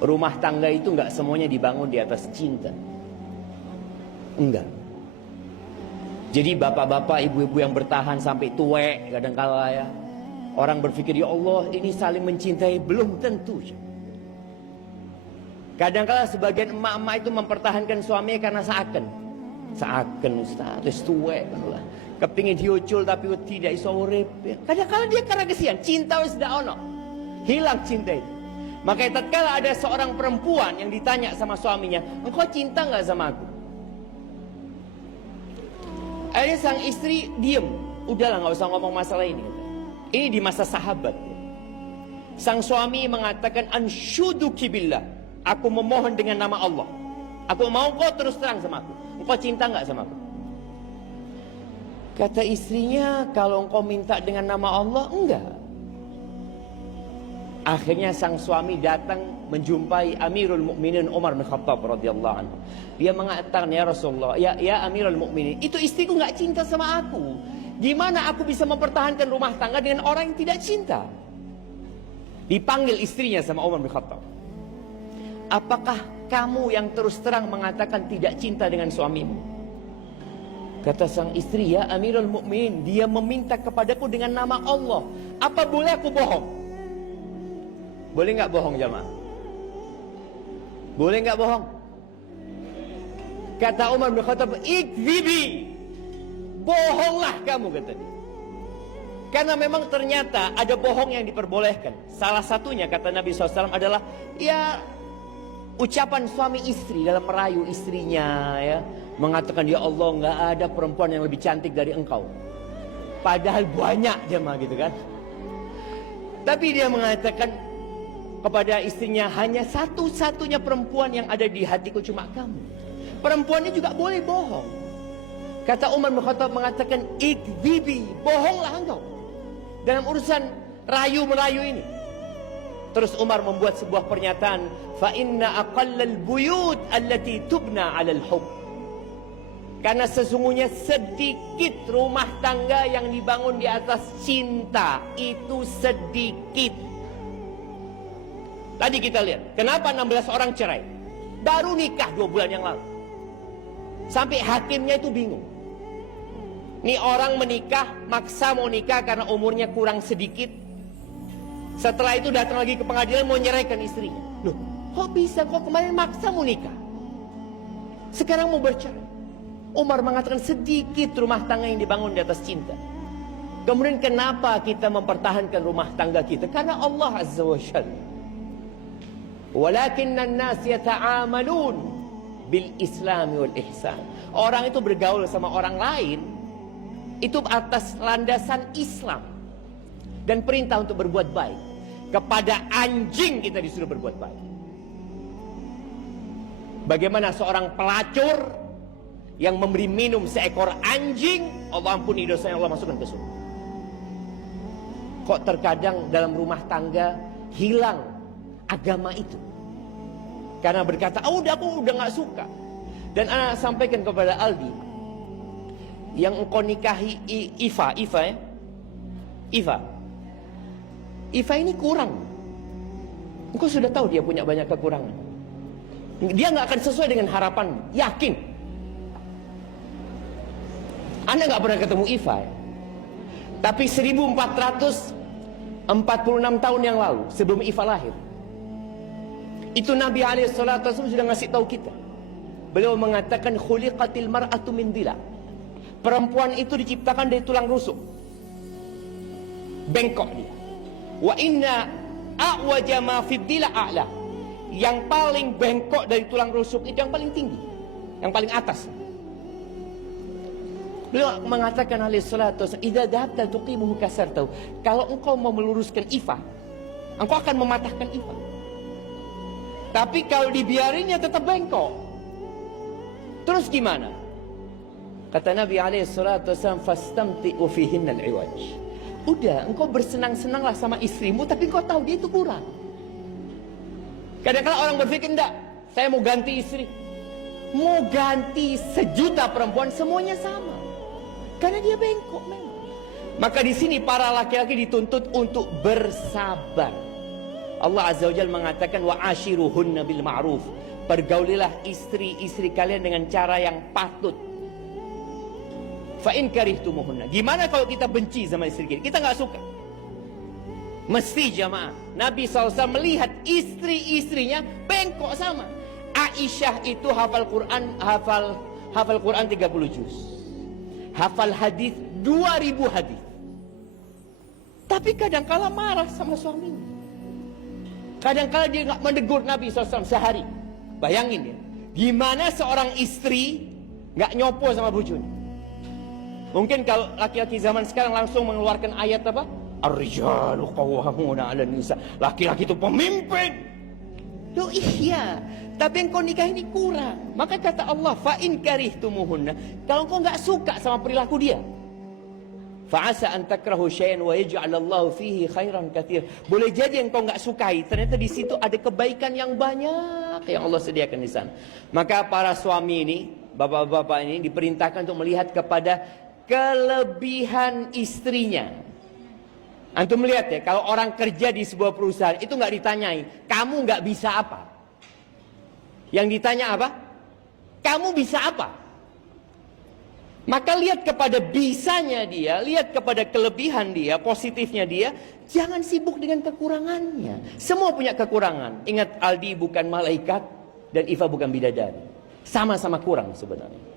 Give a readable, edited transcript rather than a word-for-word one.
Rumah tangga itu nggak semuanya dibangun di atas cinta. Enggak. Jadi bapak-bapak, ibu-ibu yang bertahan sampai tuwek kadangkala ya, orang berpikir ya Allah ini saling mencintai, belum tentu. Kadangkala sebagian emak-emak itu mempertahankan suaminya karena seakan Ustaz tuwek lah. Kepingin diucul tapi tidak iso urip. Kadangkala dia karena kesian, cinta wis ndak ono. Hilang cinta itu. Maka tatkala ada seorang perempuan yang ditanya sama suaminya, "Engkau cinta enggak sama aku?" Akhirnya sang istri diem. Udahlah nggak usah ngomong masalah ini. Ini di masa sahabat. Sang suami mengatakan, "Anshuduki billah." Aku memohon dengan nama Allah. Aku mau kau terus terang sama aku. Engkau cinta nggak sama aku? Kata istrinya, "Kalau engkau minta dengan nama Allah, enggak." Akhirnya sang suami datang menjumpai Amirul Mukminin Umar bin Khattab radhiyallahu anhu. Dia mengatakan, "Ya Rasulullah, ya Amirul Mukminin, itu istriku nggak cinta sama aku. Gimana aku bisa mempertahankan rumah tangga dengan orang yang tidak cinta?" Dipanggil istrinya sama Umar bin Khattab. "Apakah kamu yang terus terang mengatakan tidak cinta dengan suamimu?" Kata sang istri, "Ya Amirul Mukminin, dia meminta kepadaku dengan nama Allah. Apa boleh aku bohong?" Boleh nggak bohong jamaah? Boleh nggak bohong? Kata Umar bin Khattab, "Ikdzibi, bohonglah kamu," kata dia. Karena memang ternyata ada bohong yang diperbolehkan. Salah satunya kata Nabi SAW adalah ya ucapan suami istri dalam merayu istrinya ya, mengatakan, "Ya Allah, nggak ada perempuan yang lebih cantik dari engkau." Padahal banyak jemaah gitu kan. Tapi dia mengatakan kepada istrinya, "Hanya satu-satunya perempuan yang ada di hatiku cuma kamu." Perempuannya juga boleh bohong. Kata Umar bin Khattab mengatakan, "Ikdzibi, bohonglah engkau dalam urusan rayu-merayu ini." Terus Umar membuat sebuah pernyataan, "Fa inna aqallal buyut allati tubna 'alal hub." Karena sesungguhnya sedikit rumah tangga yang dibangun di atas cinta, itu sedikit. Tadi kita lihat, kenapa 16 orang cerai? Baru nikah 2 bulan yang lalu. Sampai hakimnya itu bingung. Nih orang menikah, maksa mau nikah karena umurnya kurang sedikit. Setelah itu datang lagi ke pengadilan mau nyeraikan istrinya. Loh, kok bisa? Kok kemarin maksa mau nikah? Sekarang mau bercerai. Umar mengatakan sedikit rumah tangga yang dibangun di atas cinta. Kemudian kenapa kita mempertahankan rumah tangga kita? Karena Allah Azza wa Jalla. Walakinnan nas yata'amalun bil Islam wal ihsan. Orang itu bergaul sama orang lain itu atas landasan Islam dan perintah untuk berbuat baik. Kepada anjing kita disuruh berbuat baik. Bagaimana seorang pelacur yang memberi minum seekor anjing, Allah ampuni dosanya, Allah masukkan ke surga. Kok terkadang dalam rumah tangga hilang agama itu karena berkata, "Oh udah aku udah nggak suka." Dan anak sampaikan kepada Aldi, yang engkau nikahi Iva ya, Iva ini kurang. Engkau sudah tahu dia punya banyak kekurangan. Dia nggak akan sesuai dengan harapan, yakin. Anda nggak pernah ketemu Iva ya? Tapi 1446 tahun yang lalu sebelum Iva lahir, itu Nabi SAW sudah ngasih tahu kita. Beliau mengatakan, "Khuliqatil mar'atu min dila." Perempuan itu diciptakan dari tulang rusuk. Bengkok dia. Wa inna a'waja ma fid dila a'la. Yang paling bengkok dari tulang rusuk itu yang paling tinggi, yang paling atas. Beliau mengatakan alaihissalatu wassalam, "Idza dhahabta tuqimuhu kasartahu." Kalau engkau mau meluruskan Iva, engkau akan mematahkan Iva. Tapi kalau dibiarinnya tetap bengkok. Terus gimana? Kata Nabi SAW, "Fastamti'u fihinna al-iwaj." Udah, engkau bersenang-senanglah sama istrimu, tapi engkau tahu dia itu kurang. Kadang-kadang orang berpikir, enggak, saya mau ganti istri. Mau ganti 1.000.000 perempuan, semuanya sama. Karena dia bengkok memang. Maka di sini para laki-laki dituntut untuk bersabar. Allah Azza wa Jalla mengatakan wa ashiruhunna bil ma'ruf. Pergaulilah istri-istri kalian dengan cara yang patut. Fa in karihtumuhunna. Gimana kalau kita benci sama istri kita? Kita nggak suka. Mesti jamaah, Nabi SAW melihat istri-istrinya bengkok sama. Aisyah itu hafal Quran 30 juz. Hafal hadis 2000 hadis. Tapi kadangkala marah sama suaminya. Kadangkala dia nggak menegur Nabi SAW sehari. Bayangin ya, gimana seorang istri nggak nyopo sama bujurnya. Mungkin kalau laki-laki zaman sekarang langsung mengeluarkan ayat apa? Ar-rijalu qawwamuna 'alan nisa. Laki-laki itu pemimpin. Loh iya, tapi engkau nikah ini kurang. Maka kata Allah, fa in karihtumuhunna, kalau engkau enggak suka sama perilaku dia, fa asa an takrahu syai'an wa yaj'alallahu fihi khairan katsir. Boleh jadi engkau enggak sukai, ternyata di situ ada kebaikan yang banyak yang Allah sediakan di sana. Maka para suami ini, bapak-bapak ini diperintahkan untuk melihat kepada kelebihan istrinya. Antum melihat ya, kalau orang kerja di sebuah perusahaan itu nggak ditanyai, kamu nggak bisa apa? Yang ditanya apa? Kamu bisa apa? Maka lihat kepada bisanya dia, lihat kepada kelebihan dia, positifnya dia. Jangan sibuk dengan kekurangannya. Semua punya kekurangan. Ingat, Aldi bukan malaikat dan Iva bukan bidadari. Sama-sama kurang sebenarnya.